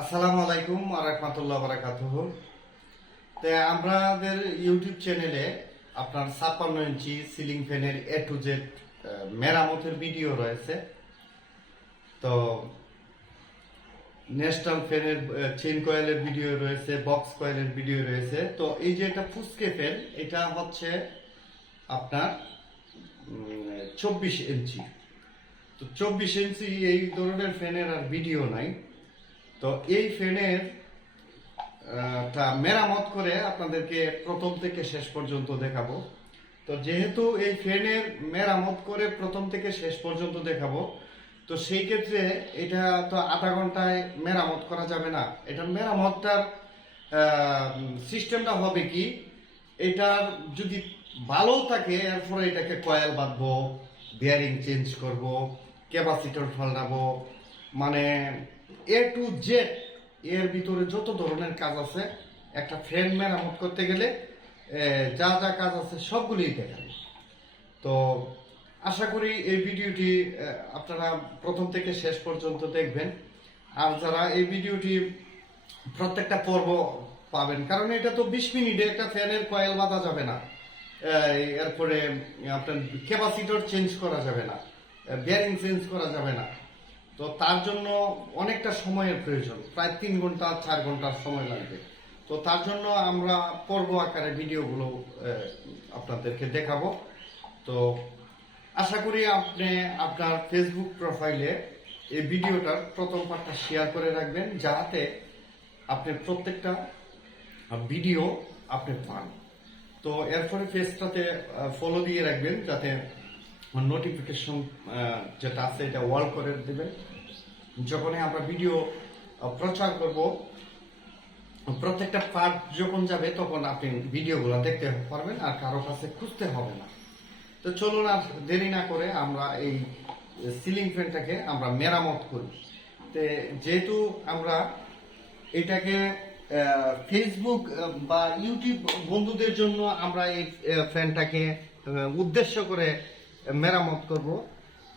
আসসালামু আলাইকুম আরহামতুল্লাহ বারাকাতুহ। তো আমাদের ইউটিউব চ্যানেলে আপনার ছাপ্পান্ন ইঞ্চি সিলিং ফ্যানের এ টু জেড মেরামতের ভিডিও রয়েছে। তো ন্যাশনাল ফ্যানের চেন কয়েলের ভিডিও রয়েছে বক্স কয়েলের ভিডিও রয়েছে। তো এই যে এটা ফুসকে ফ্যান, এটা হচ্ছে আপনার চব্বিশ ইঞ্চি। তো চব্বিশ ইঞ্চি এই ধরনের ফ্যানের আর ভিডিও নাই। তো এই ফ্যানের তা মেরামত করে আপনাদেরকে প্রথম থেকে শেষ পর্যন্ত দেখাবো। তো যেহেতু এই ফ্যানের মেরামত করে প্রথম থেকে শেষ পর্যন্ত দেখাবো, তো সেই ক্ষেত্রে এটা তো আধা ঘন্টায় মেরামত করা যাবে না। এটা মেরামতটার সিস্টেমটা হবে কি, এটার যদি ভালো থাকে, এরপরে এটাকে কয়েল বাঁধবো, বিয়ারিং চেঞ্জ করব, ক্যাপাসিটর ফাল্টাবো মানে এ টু জেড এর ভিতরে যত ধরনের কাজ আছে, একটা ফ্রেম মেরামত করতে গেলে যা যা কাজ আছে সবগুলোই দেখাবে তো আশা করি এই ভিডিওটি আপনারা প্রথম থেকে শেষ পর্যন্ত দেখবেন। আর যারা এই ভিডিওটি প্রত্যেকটা পর্ব পাবেন, কারণ এটা তো বিশ মিনিটে একটা ফ্যানের কয়েল বাঁধা যাবে না। এরপরে আপনার ক্যাপাসিটর চেঞ্জ করা যাবে না বিয়ারিং চেঞ্জ করা যাবে না। তো তার জন্য অনেকটা সময়ের প্রয়োজন। প্রায় তিন ঘণ্টা, চার ঘণ্টার সময় লাগবে। তো তার জন্য আমরা পর্ব আকারে ভিডিওগুলো আপনাদেরকে দেখাবো। তো আশা করি আপনি আপনার ফেসবুক প্রোফাইলে এই ভিডিওটার প্রথম পার্টটা শেয়ার করে রাখবেন, যাতে আপনি প্রত্যেকটা ভিডিও আপনি পান। তো এরপরে পেজটাতে ফলো দিয়ে রাখবেন, যাতে নোটিফিকেশন যেটা আছে এটা ওয়াল করে দেবেন। যখনই আমরা ভিডিও প্রচার করব, প্রত্যেকটা পার্ট যখন যাবে, তখন আপনি ভিডিওগুলো দেখতে পারবেন আর কারও কাছে খুঁজতে হবে না। তো চলুন আর দেরি না করে আমরা এই সিলিং ফ্যানটাকে আমরা মেরামত করি। তো যেহেতু আমরা এটাকে ফেসবুক বা ইউটিউব বন্ধুদের জন্য আমরা এই ফ্যানটাকে উদ্দেশ্য করে মেরামত করব।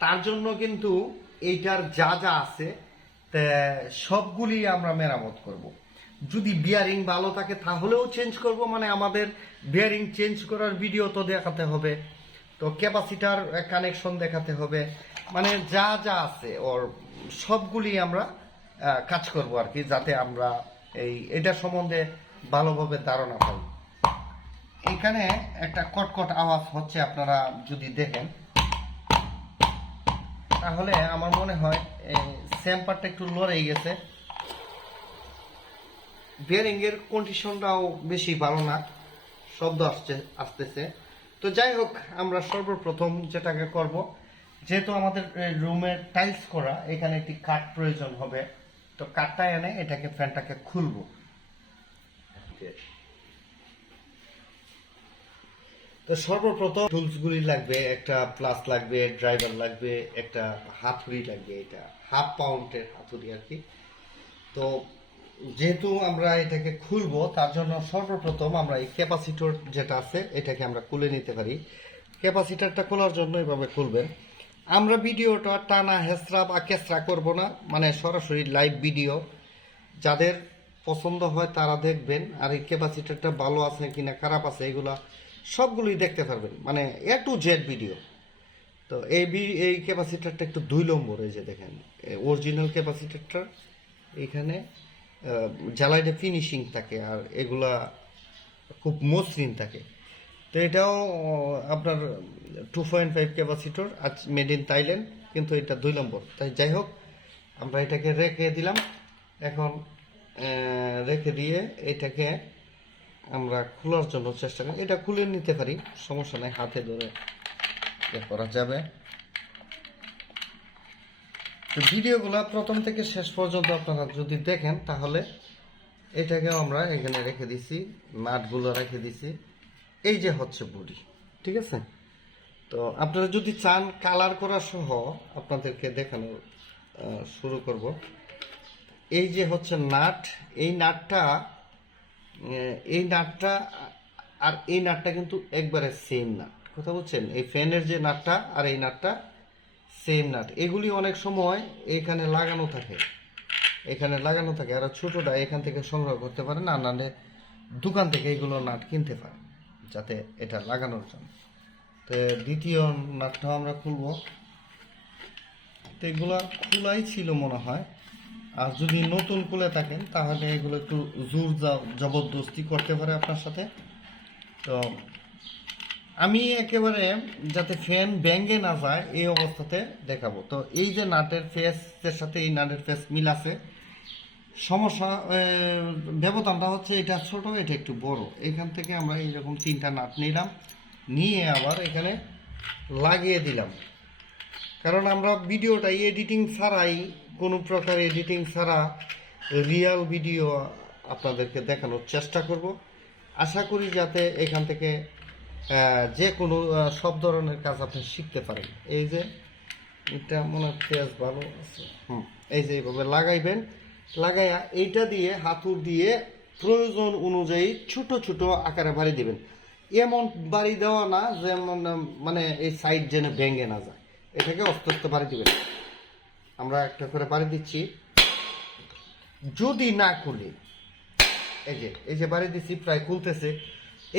তার জন্য কিন্তু এইটার যা যা আছে সবগুলি আমরা মেরামত করব। যদি বিয়ারিং ভালো থাকে, তাহলেও চেঞ্জ করব মানে আমাদের বিয়ারিং চেঞ্জ করার ভিডিও তো দেখাতে হবে, তো ক্যাপাসিটার কানেকশন দেখাতে হবে মানে যা যা আছে ওর সবগুলি আমরা কাজ করব আর কি, যাতে আমরা এই, এটা সম্বন্ধে ভালোভাবে ধারণা পাই। এখানে একটা কটকট আওয়াজ হচ্ছে, আপনারা যদি দেখেন। তাহলে আমার মনে হয় স্যাম্পারটা একটু লড়াই গেছে। বিয়ারিং এর কন্ডিশনটাও বেশি ভালো না, শব্দ আসছে, আসতেছে। তো যাই হোক, আমরা সর্বপ্রথম যেটাকে করব, যেহেতু আমাদের রুমের টাইলস করা, এখানে একটি কাঠ প্রয়োজন হবে। তো কাঠটা এনে এটাকে ফ্যানটাকে খুলবো। তো সর্বপ্রথম টুলস গুলি লাগবে, একটা প্লাস লাগবে, ড্রাইভার লাগবে, একটা হাতুড়ি লাগবে এটা, হাফ পাউন্ডের হাতুড়ি আর কি। তো যেহেতু আমরা এটাকে খুলবো, তার জন্য সর্বপ্রথম আমরা এই ক্যাপাসিটর যেটা আছে, এটাকে আমরা খুলে নিতে পারি। ক্যাপাসিটরটা খোলার জন্য এভাবে খুলবেন। আমরা ভিডিওটা টানা হেসরা বা কেসরা করব না মানে সরাসরি লাইভ ভিডিও। যাদের পছন্দ হয় তারা দেখবেন, আর এই ক্যাপাসিটরটা ভালো আছে কিনা, খারাপ আছে, এগুলা সবগুলোই দেখতে পারবেন। মানে এ টু জেড ভিডিও। তো এই এই ক্যাপাসিটারটা একটু দুই নম্বর, এই যে দেখেন অরিজিনাল ক্যাপাসিটারটা এখানে জ্বালাইটা ফিনিশিং থাকে আর এগুলা খুব মসৃণ থাকে। তো এটাও আপনার টু পয়েন্ট ফাইভ ক্যাপাসিটর, আজ মেড ইন থাইল্যান্ড কিন্তু এটা দুই নম্বর। তাই যাই হোক, আমরা এটাকে রেখে দিলাম। এখন রেখে দিয়ে এটাকে আমরা খোলার জন্য চেষ্টা করি। এটা খুলে নিতে পারি, সমস্যা নাই, হাতে ধরে করা যাবে। তো ভিডিওগুলো প্রথম থেকে শেষ পর্যন্ত আপনারা যদি দেখেন, তাহলে এটাকেও আমরা এখানে রেখে দিছি, নাটগুলো রেখে দিছি। এই যে হচ্ছে বডি, ঠিক আছে? তো আপনারা যদি চান কালার করা সহ আপনাদেরকে দেখানো শুরু করব। এই যে হচ্ছে নাট, এই নাটটা এই নাটটা, আর এই নাটটা কিন্তু একবারে সেম নাট। কথা বলছেন এই ফ্যানের যে নাটটা আর এই নাটটা সেম নাট। এগুলি অনেক সময় এখানে লাগানো থাকে। এখানে লাগানো থাকে। আর ছোটটা এখান থেকে সংগ্রহ করতে পারেন আর নাহলে দোকান থেকে এগুলো নাট কিনতে পারে, যাতে এটা লাগানোর জন্য। তো, দ্বিতীয় নাটটাও আমরা খুলবো। তো এগুলো খোলাই ছিল মনে হয়। আর যদি নতুন খুলে থাকেন, তাহলে এগুলো একটু জোর জবরদস্তি করতে পারে আপনার সাথে। তো আমি একেবারে যাতে ফ্যান ব্যাঙ্গে না যায়, এই অবস্থাতে দেখাবো। তো এই যে নাটের ফেসের সাথে এই নাটের ফেস মিল আছে। সমস্যা ব্যবধানটা হচ্ছে এটা ছোট, এটা একটু বড়। এখান থেকে আমরা এইরকম তিনটা নাট নিলাম। নিয়ে আবার এখানে লাগিয়ে দিলাম। কারণ আমরা ভিডিওটা এডিটিং ছাড়াই কোনো প্রকার এডিটিং ছাড়া রিয়াল ভিডিও আপনাদেরকে দেখানোর চেষ্টা করব। আশা করি যাতে এখান থেকে যে কোনো সব ধরনের কাজ আপনি শিখতে পারেন। এই যে, এটা মনে পেঁয়াজ ভালো আছে। হুম, এই যে এইভাবে লাগাইবেন। লাগাইয়া এইটা দিয়ে হাতুর দিয়ে প্রয়োজন অনুযায়ী ছোট ছোট আকারে বাড়ি দিবেন। এমন বাড়ি দেওয়া না যেমন মানে এই সাইড যেন ভেঙে না যায়। এটাকে আস্তে আস্তে বাড়ি দিবেন। আমরা একটা করে বাড়ি দিচ্ছি। যদি না খুলি, এই যে এই যে বাড়ি দিচ্ছি, প্রায় খুলতেছে।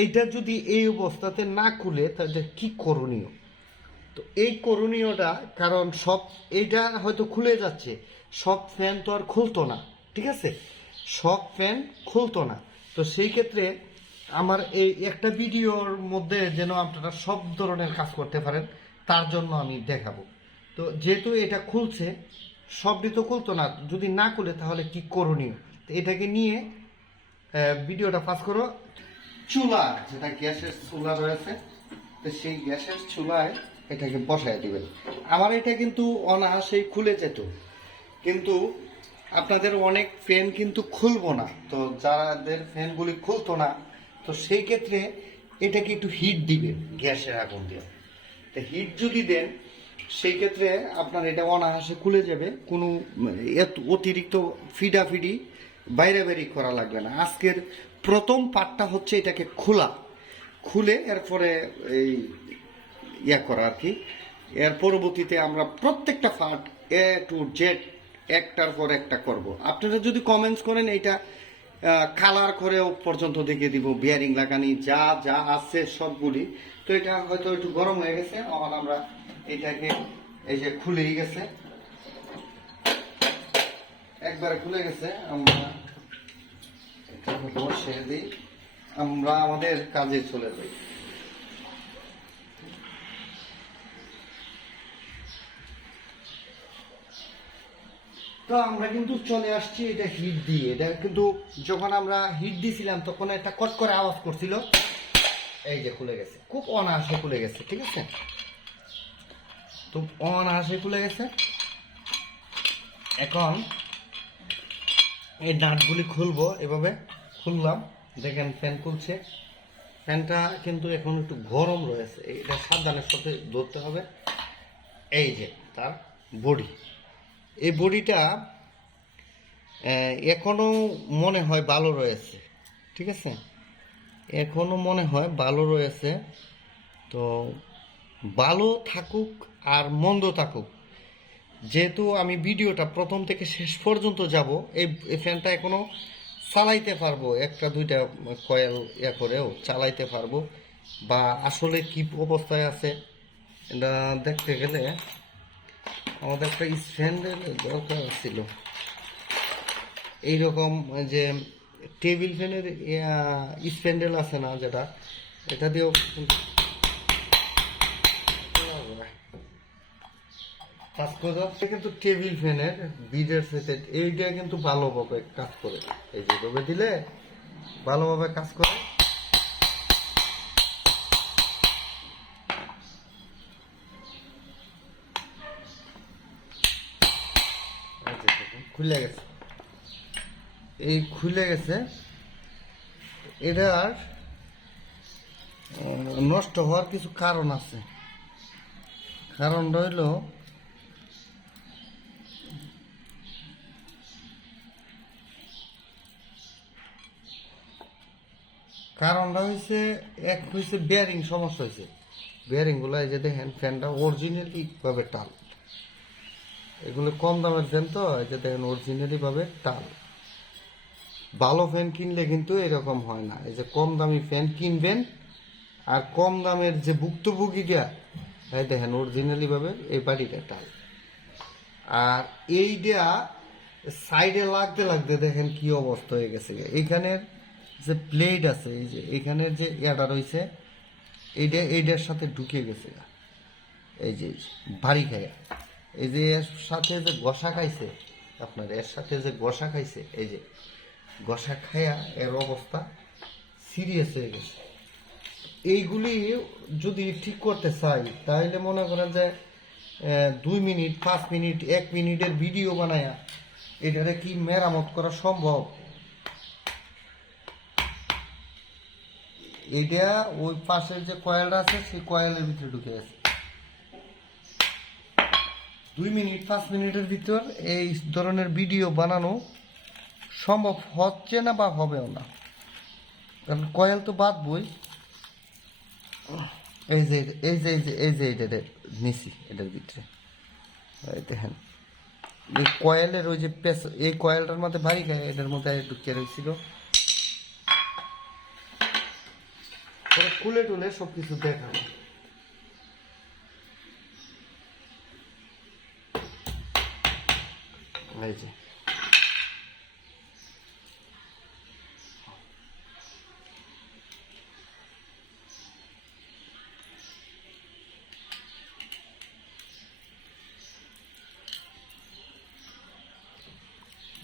এইটা যদি এই অবস্থাতে না খুলে, তাহলে কি করণীয়? তো এই করণীয়টা, কারণ সব, এইটা হয়তো খুলে যাচ্ছে। সব ফ্যান তো আর খুলতো না, ঠিক আছে? সব ফ্যান খুলতো না। তো সেই ক্ষেত্রে আমার এই একটা ভিডিওর মধ্যে যেন আপনারা সব ধরনের কাজ করতে পারেন, তার জন্য আমি দেখাবো। তো যেহেতু এটা খুলছে, সবটি তো খুলতো না, যদি না খুলে তাহলে কি করণীয়? তো এটাকে নিয়ে ভিডিওটা পাস করো। চুলা, যেটা গ্যাসের চুলা রয়েছে, তো সেই গ্যাসের চুলায় এটাকে বসায় দিবেন আমার এটা কিন্তু অনায়াসেই খুলে যেত। কিন্তু আপনাদের অনেক ফ্যান কিন্তু খুলবো না। তো যাদের ফ্যানগুলি খুলতো না, তো সেই ক্ষেত্রে এটাকে একটু হিট দিবেন গ্যাসের আগুন দিয়ে। তো হিট যদি দেন সেই ক্ষেত্রে আপনার এটা অনায়াসে খুলে যাবে। কোনো অতিরিক্ত ফিডাফিডি বাইরে বেরি করা লাগবে না। আজকের প্রথম পার্টটা হচ্ছে এটাকে খোলা। খুলে এরপরে এই ইয়া করা আর কি। এর পরবর্তীতে আমরা প্রত্যেকটা পার্ট এ টু জেড একটার পর একটা করব। আপনারা যদি কমেন্টস করেন, এইটা কালার করেও পর্যন্ত দেখে দিব। বিয়ারিং লাগানি, যা যা আছে সবগুলি। তো এটা হয়তো একটু গরম হয়ে গেছে। এখন আমরা এটাকে এই যে খুলেই গেছে। একবারে খুলে গেছে, আমরা দিই, আমরা আমাদের কাজে চলে যাই। তো আমরা কিন্তু চলে আসছি এটা হিট দিয়ে। এটা কিন্তু যখন আমরা হিট দিছিলাম, তখন একটা কট করে আওয়াজ করছিল। এই যে খুলে গেছে, খুব অনায়াসে খুলে গেছে, ঠিক আছে? তো অনায়াসে খুলে গেছে। এখন এই নাটগুলি খুলবো এভাবে। খুললাম দেখেন ফ্যান খুলছে। ফ্যানটা কিন্তু এখন একটু গরম রয়েছে। এটা সাবধানের সাথে ধরতে হবে। এই যে তার বডি। এই বডিটা আহ, এখনও মনে হয় ভালো রয়েছে। ঠিক আছে? এখনও মনে হয় ভালো রয়েছে। তো ভালো থাকুক। আর মন্দ থাকুক। যেহেতু আমি ভিডিওটা প্রথম থেকে শেষ পর্যন্ত যাব, এই ফ্যানটা এখনও চালাইতে পারব, একটা দুইটা কয়েল ইয়া করেও চালাইতে পারব, বা আসলে কি অবস্থায় আছে দেখতে গেলে আমাদের একটা স্ট্যান্ডের দরকার ছিল। এইরকম যে টেবিল ফ্যানের স্প্যান্ডেল আছে না যেটা, এটা দিয়েও কাজ করে কিন্তু টেবিল ফ্যানের বিডের সেটের এইটা কিন্তু ভালোভাবে কাজ করে। এই যেভাবে দিলে ভালোভাবে কাজ করে। খুলে গেছে। এই খুলে গেছে। এটা আর নষ্ট হওয়ার কিছু কারণ আছে। কারণ রইল কারণটা হয়েছে এক হয়েছে বেয়ারিং সমস্যা হয়েছে বেয়ারিংগুলো এই যে দেখেন, ফ্যানটা অরিজিনালি ভাবে টাল? এগুলো কম দামের ফ্যান তো, এই যে দেখেন অরিজিনালি ভাবে টাল। ভালো ফ্যান কিনলে কিন্তু এরকম হয় না। এই যে কম দামি ফ্যান কিনবেন, আর কম দামের যে ভুক্তভোগীরা, এই দেখেন অরিজিনালি ভাবে এই বাড়িটা টাল। আর এইটা সাইডে লাগতে লাগতে দেখেন কি অবস্থা হয়ে গেছে। এইখানের যে প্লেট আছে, এই যে এইখানের যে ইয়াটা রয়েছে, এইটা, এইটার সাথে ঢুকে গেছে। এই যে, ভারী খাইয়া এই যে এর সাথে যে গসা খাইছে, আপনার এর সাথে যে গসা খাইছে, এই যে গসা খাইয়া এর অবস্থা সিরিয়াস হয়ে গেছে। এইগুলি যদি ঠিক করতে চাই, তাহলে মনে করেন যে দুই মিনিট, পাঁচ মিনিট, এক মিনিটের ভিডিও বানায়া, এটারে কি মেরামত করা সম্ভব? এটা ওই পাশের যে কয়েলটা আছে, সেই কয়েলের ভিতরে ঢুকে গেছে। দুই মিনিট, পাঁচ মিনিটের ভিতর এই ধরনের ভিডিও বানানো সম্ভব হচ্ছে না বা হবেও না। কারণ কয়েল তো বাদবই এই যে এই যে এই যে এই যে এটা নিছি, এটার ভিতরে। দেখেন, এই কয়েলের ওই যে পেস, এই কয়েলটার মধ্যে ভারী খায় এটার মধ্যে ঢুকিয়ে রয়েছিল খুলে টুলে সব কিছু দেখাবো। এই যে।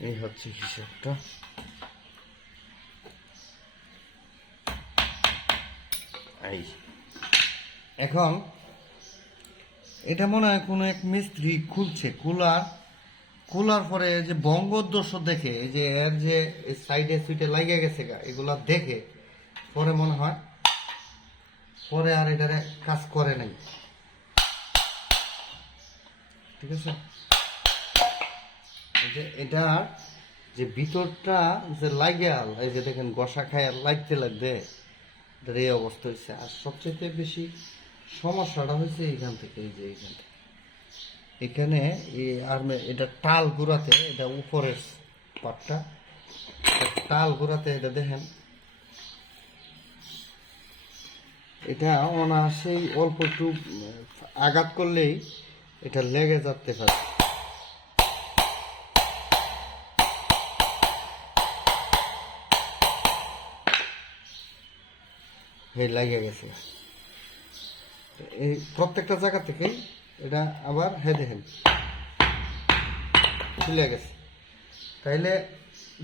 এই হচ্ছে হিসাবটা। এই। এখন, এটা মনে হয় কোনো এক মিস্ত্রি খুলছে। খোলার খোলার পরে যে বঙ্গোদ্দর্শ দেখে যে এর যে সাইডে সুইডে লাগে গেছে গা, এগুলা দেখে, পরে মনে হয়, পরে আর এটারে কাজ করে নাই। ঠিক আছে? এই যে ভিতরটা যে লাগাল এই যে দেখেন গসা খায় লাগতে লাগতে। এই অবস্থা হয়েছে আর সবচেয়ে বেশি সমস্যাটা হয়েছে এইখান থেকে, এই যে এইখান থেকে। এখানে এই আর্মে এটা টাল ঘুরাতে, এটা উপরের পাটটা টাল ঘুরাতে এটা দেখেন। এটা অনায়াসেই অল্প একটু আঘাত করলেই এটা লেগে যেতে পারে। এই লাগে গেছে। এই প্রত্যেকটা জায়গা থেকেই এটা আবার হে দেখেন খুলে গেছে। তাইলে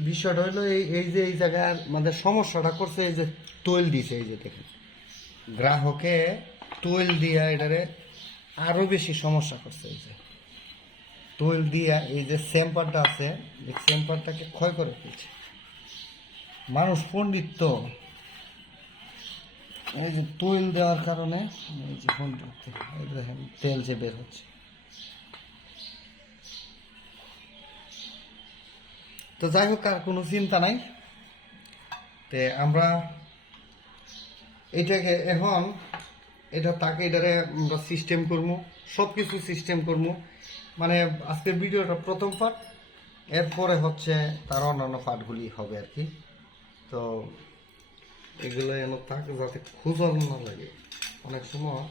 বিষয়টা হইল এই এই যে, এই জায়গার মানে সমস্যাটা করছে এই যে তৈল দিছে, এই যে দেখেন। গ্রাহকে তৈল দিয়া এটারে আরও বেশি সমস্যা করছে এই যে। তৈল দিয়া এই যে স্যাম্পারটা আছে, এই স্যাম্পারটাকে ক্ষয় করে ফেলছে। মানুষ পণ্ডিত তো। এই যে তৈল দেওয়ার কারণে, এই যে দেখেন, তেল যে বের হচ্ছে। তো যাই হোক, আর কোনো চিন্তা নাই। তে আমরা এটাকে এখন, এটা তাকে এটারে আমরা সিস্টেম করব সব কিছু সিস্টেম করব। মানে আজকের ভিডিওটা প্রথম পার্ট এরপরে হচ্ছে তার অন্যান্য পার্টগুলি হবে আর কি। তো এগুলো যেন থাকে যাতে খুঁজানো না লাগে। অনেক সময়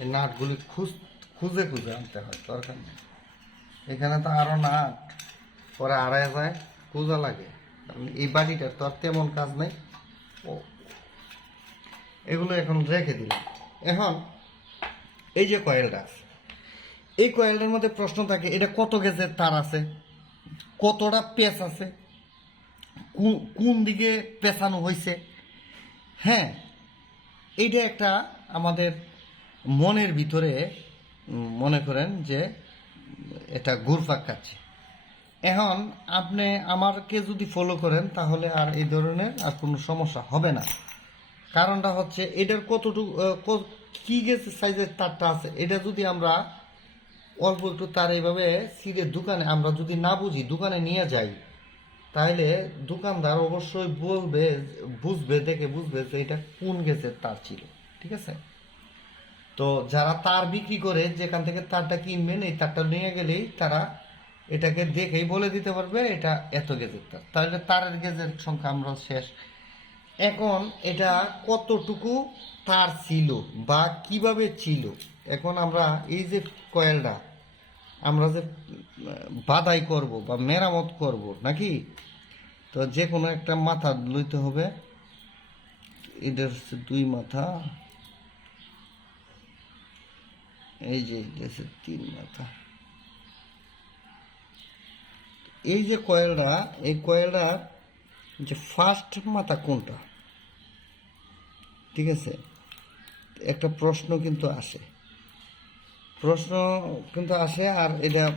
এই নাটগুলি খুঁজ খুঁজে খুঁজে আনতে হয়, দরকার নেই। এখানে তো আরও নাট, পরে আড়াই যায় খোঁজা লাগে। কারণ এই বাড়িটার তো আর তেমন কাজ নেই। ও, এগুলো এখন রেখে দিলাম। এখন এই যে কয়েলটা আছে এই কয়েলটার মধ্যে প্রশ্ন থাকে, এটা কত গেজের তার আছে? কতটা পেঁচ আছে? কোন দিকে পেঁচানো হয়েছে হ্যাঁ এইটা একটা আমাদের মনের ভিতরে মনে করেন যে এটা ঘুরপাক খাচ্ছে। এখন আপনি আমারকে যদি ফলো করেন, তাহলে আর এই ধরনের আর কোনো সমস্যা হবে না। কারণটা হচ্ছে এটার কতটুকু ক- গেছে সাইজের তারটা আছে, এটা যদি আমরা অল্প একটু তার এইভাবে সিরের দোকানে আমরা যদি না বুঝি, দোকানে নিয়ে যাই তাহলে দোকানদার অবশ্যই বলবে, বুঝবে, দেখে বুঝবে যে এটা কোন গেছে তার ছিল, ঠিক আছে? তো যারা তার বিক্রি করে, যেখান থেকে তারটা কিনবেন এই তারটা নিয়ে গেলেই তারা এটাকে দেখেই বলে দিতে পারবে, এটা এত গেজের তার। তাহলে তারের গেজের সংখ্যা আমরা শেষ। এখন এটা কতটুকু তার ছিল বা কীভাবে ছিল? এখন আমরা এই যে কয়েলটা আমরা যে বাদাই করব বা মেরামত করব, নাকি? তো যে কোনো একটা মাথা লইতে হবে। এটা হচ্ছে দুই মাথা। এই যে হচ্ছে তিন মাথা। এই যে কয়েলটা, এই কয়েলটার যে ফার্স্ট মাথা কোনটা? ঠিক আছে? একটা প্রশ্ন কিন্তু আসে। প্রশ্ন কিন্তু আসে আর এটা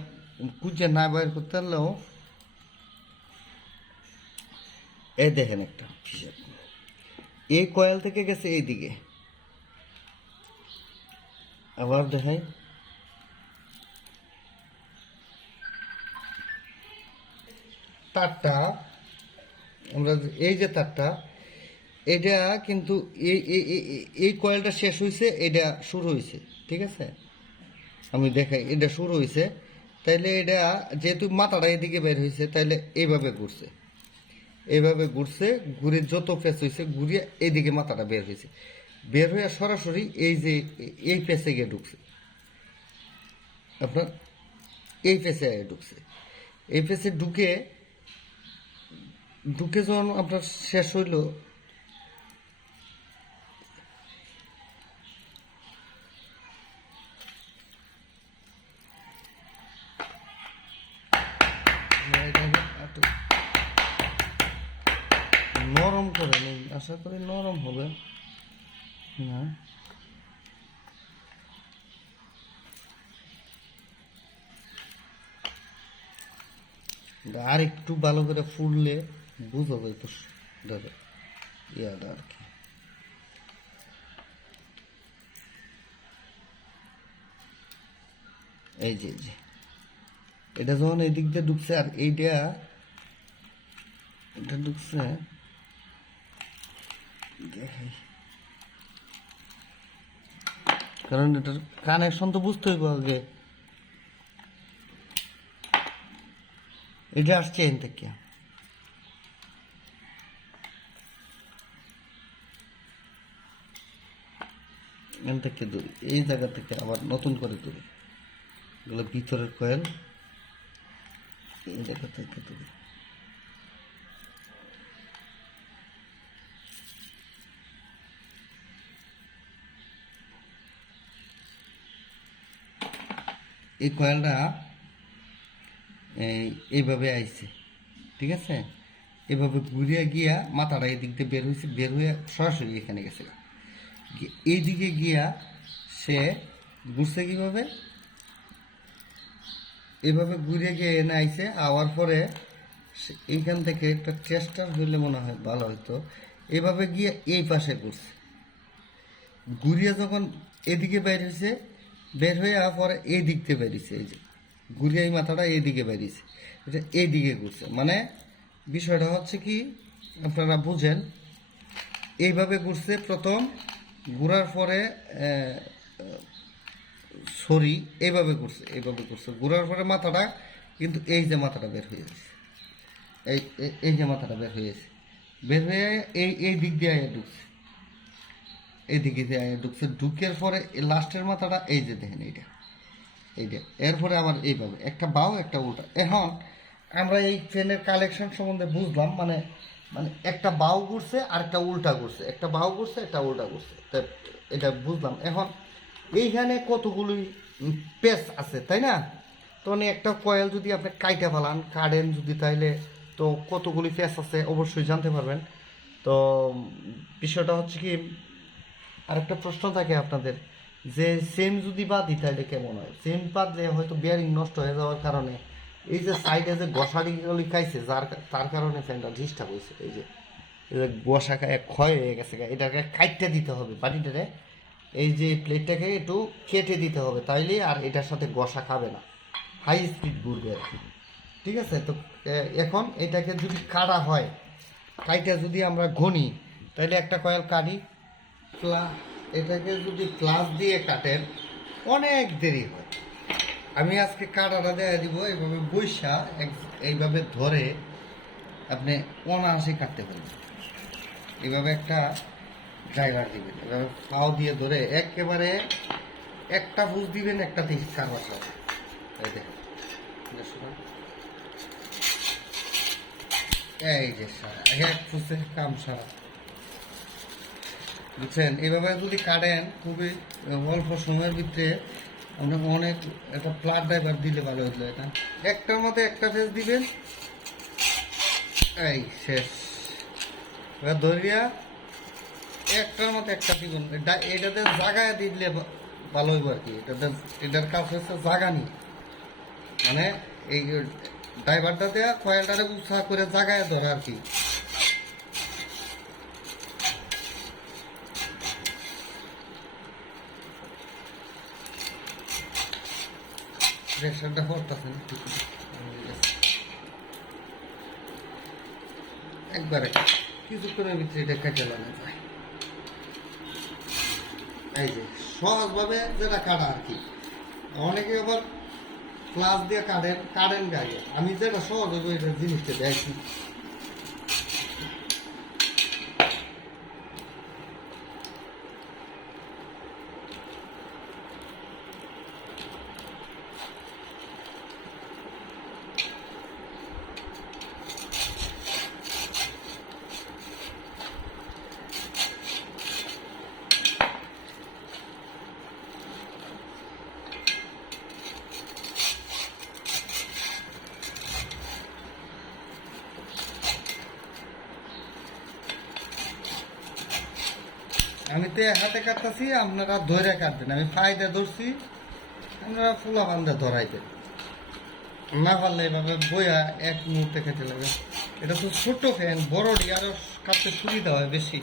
খুঁজে না বের করতে পারলেও এই দেখেন একটা এই কয়েল থেকে গেছে এইদিকে। আবার দেখাই। তারটা, আমরা এই যে তারটা, এটা কিন্তু এই- এই কয়েলটা শেষ হয়েছে এটা শুরু হয়েছে ঠিক আছে? আমি দেখাই, এটা শুরু হয়েছে তাইলে এটা যেহেতু মাথাটা এদিকে বের হয়েছে তাইলে এইভাবে ঘুরছে। এইভাবে ঘুরছে, ঘুরে যত ফেস হয়েছে ঘুরিয়ে এইদিকে মাথাটা বের হয়েছে বের হয়ে সরাসরি এই যে, এই ফেসে গিয়ে ঢুকছে। আপনার এই ফেসে ঢুকছে। এই ফেসে ঢুকে ঢুকে যখন আপনার শেষ হইল নরম করে নিন, আশা করি নরম হবে। না। আর একটু ভালো করে ফুললে বুঝবে ধরে ইয়াটা আর কি। এই যে যে। এটা যখন এই দিক দিয়ে ঢুকছে আর এইটা, এটা ঢুকছে কারণ এটার কানেকশন তো বুঝতে হইব আগে। এটা আসছে এখান থেকে। এখান থেকে দূরি, এই জায়গা থেকে আবার নতুন করে দূরি। এগুলো ভিতরের কয়েল এই জায়গা থেকে দূরি। এই কয়েলটা, এই, এইভাবে আইছে, ঠিক আছে? এভাবে ঘুরিয়ে গিয়া মাথাটা এই দিক দিয়ে বের হয়েছে বের হয়ে সরাসরি এখানে গেছে এইদিকে গিয়া সে ঘুরছে কীভাবে? এভাবে ঘুরে গিয়ে এনে আইছে, আওয়ার পরে এইখান থেকে একটা চেষ্টার হইলে মনে হয় ভালো হতো এভাবে গিয়ে এই পাশে ঘুরছে। ঘুরিয়ে যখন এদিকে বের হয়েছে বের হয়ে পরে এই দিক থেকে বেরিয়েছে, এই যে ঘুরিয়ে এই মাথাটা এইদিকে বেরিয়েছে। এটা এইদিকে ঘুরছে। মানে বিষয়টা হচ্ছে কি, আপনারা বুঝেন, এইভাবে ঘুরছে প্রথম, ঘুরার পরে সরি, এইভাবে ঘুরছে এইভাবে ঘুরছে। ঘুরার পরে মাথাটা কিন্তু এই যে মাথাটা বের হয়ে গেছে। এই, এই- যে মাথাটা বের হয়ে গেছে। বের হয়ে এই এই দিক দিয়ে ঢুকছে। এইদিকে দিয়ে ঢুকছে, ঢুকের পরে লাস্টের মাথাটা, এই যে দেখেন এইটা এইটা। এরপরে আবার এইভাবে, একটা বাও একটা উল্টা। এখন আমরা এই ট্রেনের কালেকশন সম্বন্ধে বুঝলাম মানে মানে একটা বাউ ঘুরছে আর একটা উল্টা ঘুরছে। একটা বাউ ঘুরছে, একটা উল্টা ঘুরছে। তা এটা বুঝলাম। এখন এইখানে কতগুলি পেস আছে, তাই না? তখন একটা কয়েল যদি আপনি কাইটা ফেলান কাটেন যদি তাইলে তো কতগুলি পেস আছে অবশ্যই জানতে পারবেন। তো বিষয়টা হচ্ছে কি আরেকটা প্রশ্ন থাকে আপনাদের, যে সেম যদি বাদি, তাহলে কেমন হয়? সেম বাদলে হয়তো বিয়ারিং নষ্ট হয়ে যাওয়ার কারণে, এই যে সাইডে যে গসাড়িগুলি খাইছে, যার তার কারণে ফ্যানটা ডিস্টার্ব হয়েছে। এই যে গোসা ক্ষয় হয়ে গেছে এটাকে কাটতে দিতে হবে, বাটিটারে। এই যে প্লেটটাকে একটু কেটে দিতে হবে, তাইলে আর এটার সাথে গসা খাবে না। হাই স্পিড ঘুরবে আর কি ঠিক আছে? তো এখন এটাকে যদি কাটা হয়, কাইটা যদি আমরা গনি তাহলে একটা কয়েল কাটি এটাকে যদি প্লাস দিয়ে কাটেন, অনেক দেরি হয়। আমি আজকে কাটাটা দেয়া দিব, এইভাবে বৈশা এইভাবে ধরে আপনি অনায়াসে কাটতে পারবেন। এইভাবে একটা ড্রাইভার দিবেন এভাবে পাও দিয়ে ধরে একেবারে একটা বুঝ দিবেন, একটা দিক কারবার হবে এই যে সারা, এক ফুসে কাম সারা। বুঝছেন? এভাবে যদি কাটেন, খুবই অল্প সময়ের ভিতরে আপনি অনেক একটা প্লাট ড্রাইভার দিলে ভালো হতো এটা। একটার মধ্যে একটা ফেস দিবেন। এই, শেষ। এবার ধরিয়া একটার মধ্যে একটা দিবেন। এটা- এটাতে জাগায় দিলে ভালো হইব আর কি। এটাতে, এটার কাজ হচ্ছে জাগা জাগানি। মানে এই ড্রাইভারটা দেওয়া কয়েলটারে উৎসাহ করে জাগায় ধরে আর কি। প্রেশারটা পড়তেছে না ঠিক। একবারে কিছুক্ষণের ভিতরে এটা কেটে লাগা যায় এই যে সহজভাবে যেটা কাটা আর কি অনেকে আবার ক্লাস দিয়ে কাটেন কাটেন গাড়ি আমি যেটা সহজ হবে এটা জিনিসটা দেখছি আমি তো হাতে কাটতেছি, আপনারা ধরে কাটবেন। আমি ফাইদা ধরছি, আপনারা ফুলা বান্ধা ধরাইবেন। না পারলে এভাবে বইয়া এক মুহূর্তে খেতে লাগে। এটা তো ছোট ফ্যান বড়টি আরও কাটতে সুবিধা হয় বেশি।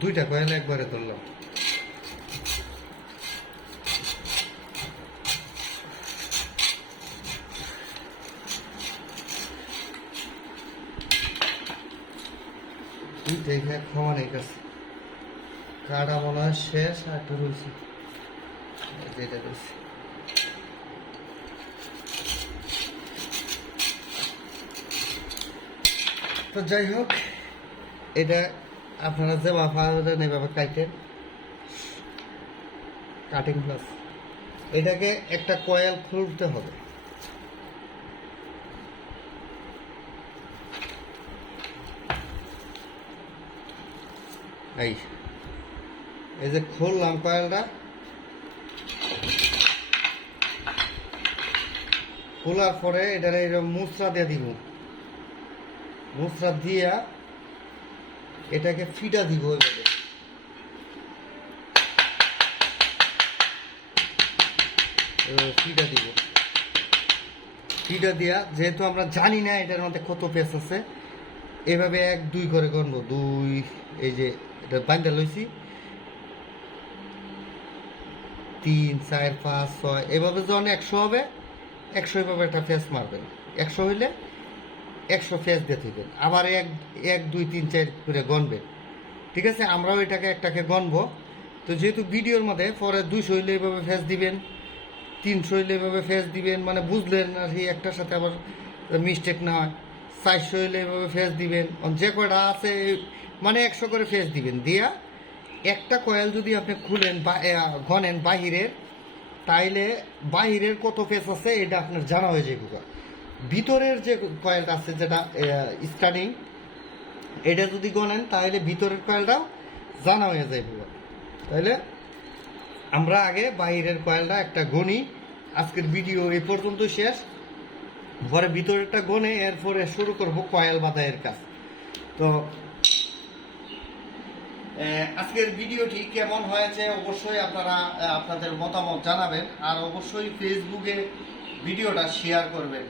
দুইটা কয়েল একবারে ধরলাম। খাওয়া নেই কাছে কাটা শেষ একটা রয়েছে। যেটা তো যাই হোক, এটা আপনারা যে পারেন এভাবে কাটেন কাটিং প্লাস এটাকে একটা কয়েল খুলতে হবে। এই এই যে খুললাম কয়েলটা খোলার পরে এটার এইরকম মুসরা দিয়ে দিব। মুসরা দিয়া এটাকে ফিটা দিব এভাবে ফিটা দিব। ফিটা দিয়া, যেহেতু আমরা জানি না এটার মধ্যে কত পেস আছে এভাবে এক, দুই করে গণবো দুই, এই যে এটা বান্ডা লইছি। তিন, চার, পাঁচ, ছয়, এভাবে যখন একশো হবে, একশো এভাবে একটা ফেস মারবেন। একশো হইলে একশো ফেস দিয়ে আবার এক এক, দুই, তিন, চার করে গণবেন। ঠিক আছে? আমরাও এটাকে একটাকে গণবো। তো যেহেতু ভিডিওর মধ্যে পরে দুইশো হইলে এভাবে ফেস দিবেন, তিনশো হইলে এভাবে ফেস দিবেন মানে বুঝলেন আর কি একটার সাথে আবার মিস্টেক না হয়। চারশো হইলে এভাবে ফেস দিবেন। যে কয়টা আছে মানে একশো করে ফেস দিবেন। দিয়া একটা কয়েল যদি আপনি খুলেন বা গনেন বাহিরের, তাইলে বাহিরের কত ফেস আছে, এটা আপনার জানা হয়ে যাবে। ভিতরের যে কয়েলটা আছে, যেটা স্টার্টিং এটা যদি গনেন তাহলে ভিতরের কয়েলটাও জানা হয়ে যায় যাবে। তাহলে আমরা আগে বাইরের কয়েলটা একটা গনি। আজকের ভিডিও এই পর্যন্ত শেষ। পরে ভিতরেরটা গনে, এরপরে শুরু করব কয়েল বাদায়ের কাজ। তো আজকের ভিডিওটি কেমন হয়েছে অবশ্যই আপনারা আপনাদের মতামত জানাবেন, আর অবশ্যই ফেসবুকে ভিডিওটা শেয়ার করবেন।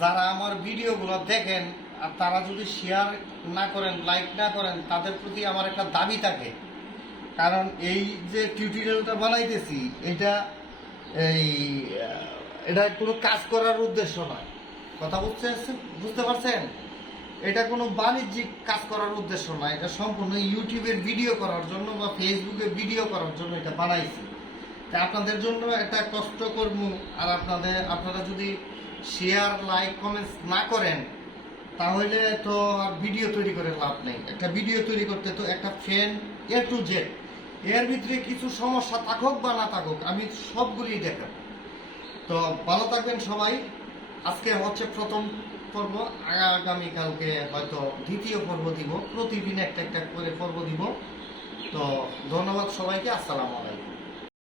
যারা আমার ভিডিওগুলো দেখেন, আর তারা যদি শেয়ার না করেন লাইক না করেন, তাদের প্রতি আমার একটা দাবি থাকে। কারণ এই যে টিউটোরিয়ালটা বানাইতেছি, এটা এই এটা কোনো কাজ করার উদ্দেশ্য নয়। কথা বুঝতে বুঝতে পারছেন? এটা কোনো বাণিজ্যিক কাজ করার উদ্দেশ্য নয়। এটা সম্পূর্ণ ইউটিউবের ভিডিও করার জন্য বা ফেসবুকে ভিডিও করার জন্য এটা বানাইছি। তা আপনাদের জন্য একটা কষ্ট করব আর আপনাদের, আপনারা যদি শেয়ার লাইক কমেন্টস না করেন, তাহলে তো আর ভিডিও তৈরি করে লাভ নেই। একটা ভিডিও তৈরি করতে তো একটা ফ্যান এ টু জেড এর ভিতরে কিছু সমস্যা থাকুক বা না থাকুক, আমি সবগুলি দেখাবো তো ভালো থাকবেন সবাই। আজকে হচ্ছে প্রথম পর্ব, আগামীকালকে হয়তো দ্বিতীয় পর্ব দিব। প্রতিদিন একটা একটা করে পর্ব দিব। তো ধন্যবাদ সবাইকে, আসসালামু আলাইকুম।